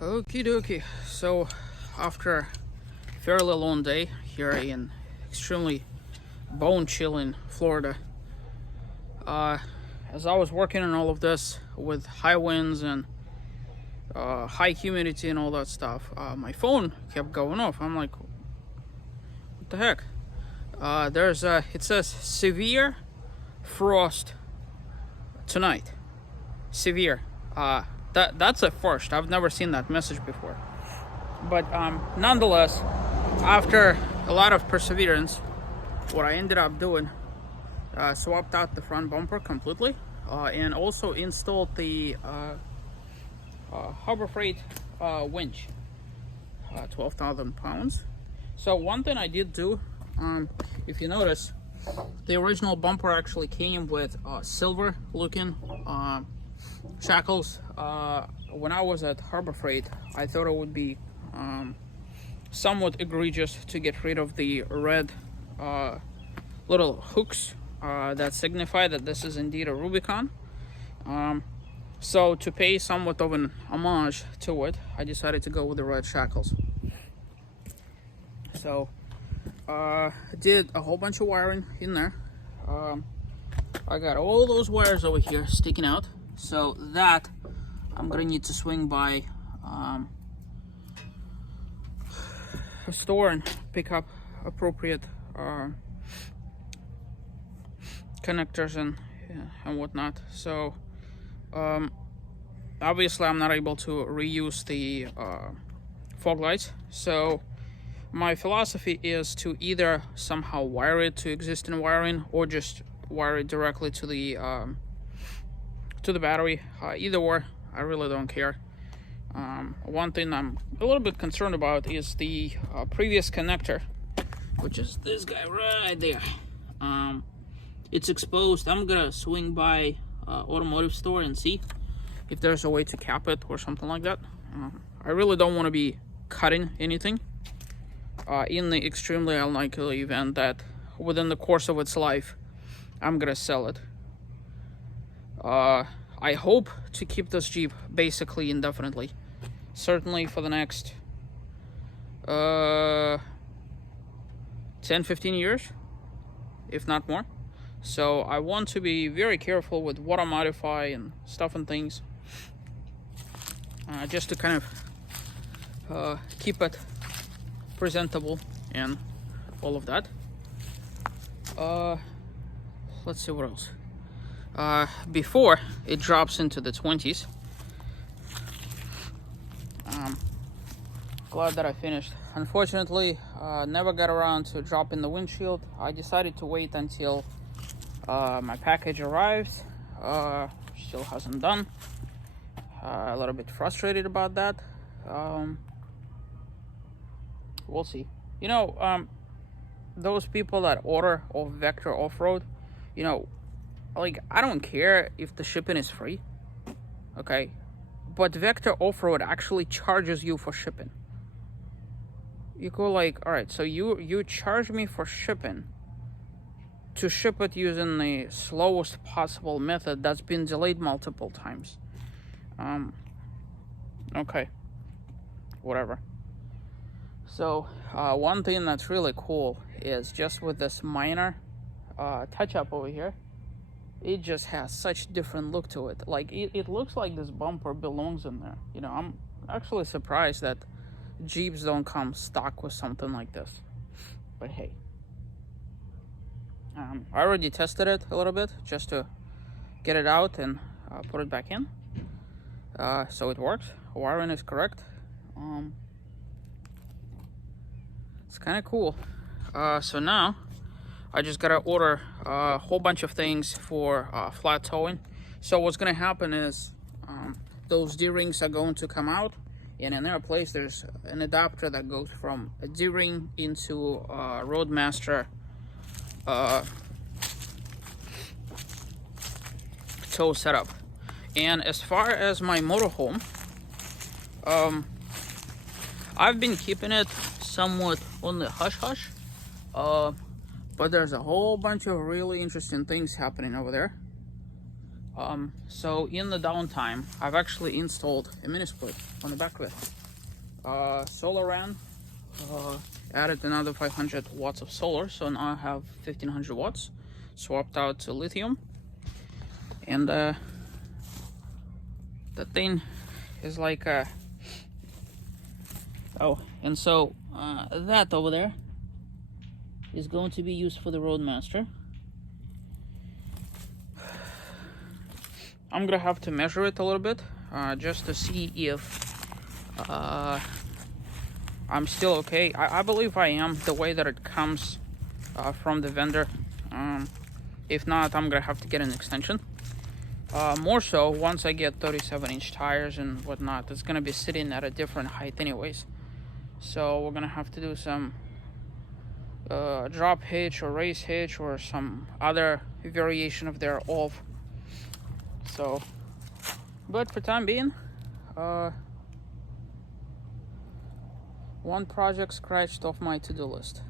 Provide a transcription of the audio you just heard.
Okie dokie. So, after a fairly long day here in extremely bone-chilling Florida, as I was working on all of this with high winds and high humidity and all that stuff, my phone kept going off. I'm like, what the heck? It says severe frost tonight. Severe. That's a first. I've never seen that message before. But nonetheless, after a lot of perseverance, what I ended up doing, swapped out the front bumper completely, and also installed the Harbor Freight winch, 12,000 pounds. So one thing I did do, if you notice, the original bumper actually came with silver looking shackles. When I was at Harbor Freight, I thought it would be somewhat egregious to get rid of the red little hooks that signify that this is indeed a Rubicon. So to pay somewhat of an homage to it, I decided to go with the red shackles. So did a whole bunch of wiring in there. I got all those wires over here sticking out, so that I'm gonna need to swing by a store and pick up appropriate connectors and whatnot. So obviously I'm not able to reuse the fog lights, so my philosophy is to either somehow wire it to existing wiring or just wire it directly to the battery. Either or, I really don't care. One thing I'm a little bit concerned about is the previous connector, which is this guy right there. It's exposed. I'm gonna swing by automotive store and see if there's a way to cap it or something like that. I really don't want to be cutting anything in the extremely unlikely event that within the course of its life I'm gonna sell it. I hope to keep this Jeep basically indefinitely, certainly for the next 10-15 years, if not more. So I want to be very careful with what I modify and stuff and things, just to kind of keep it presentable and all of that. Let's see what else. Before it drops into the 20s. Glad that I finished. Unfortunately, never got around to dropping the windshield. I decided to wait until my package arrives. Still hasn't done. A little bit frustrated about that. We'll see. You know, those people that order off Vector Off-Road, you know, like, I don't care if the shipping is free, okay? But Vector Off-Road actually charges you for shipping. You go like, all right, so you charge me for shipping to ship it using the slowest possible method that's been delayed multiple times. Okay, whatever. So one thing that's really cool is just with this minor touch-up over here, it just has such different look to it. Like, it looks like this bumper belongs in there. You know, I'm actually surprised that Jeeps don't come stock with something like this. But hey, I already tested it a little bit just to get it out and put it back in. So it works. Wiring is correct. It's kind of cool. So now I just gotta order a whole bunch of things for flat towing. So what's gonna happen is those D-rings are going to come out, and in their place there's an adapter that goes from a D-ring into Roadmaster tow setup. And as far as my motorhome, I've been keeping it somewhat on the hush-hush. But there's a whole bunch of really interesting things happening over there. So in the downtime, I've actually installed a mini split on the back of it. Solar ran, added another 500 watts of solar, so now I have 1500 watts, swapped out to lithium, and the thing is like and so that over there is going to be used for the Roadmaster. I'm gonna have to measure it a little bit just to see if I'm still okay. I believe I am, the way that it comes from the vendor. If not, I'm gonna have to get an extension. More so once I get 37-inch tires and whatnot. It's gonna be sitting at a different height anyways, so we're gonna have to do some drop hitch or race hitch or some other variation of their off. So, but for time being, one project scratched off my to-do list.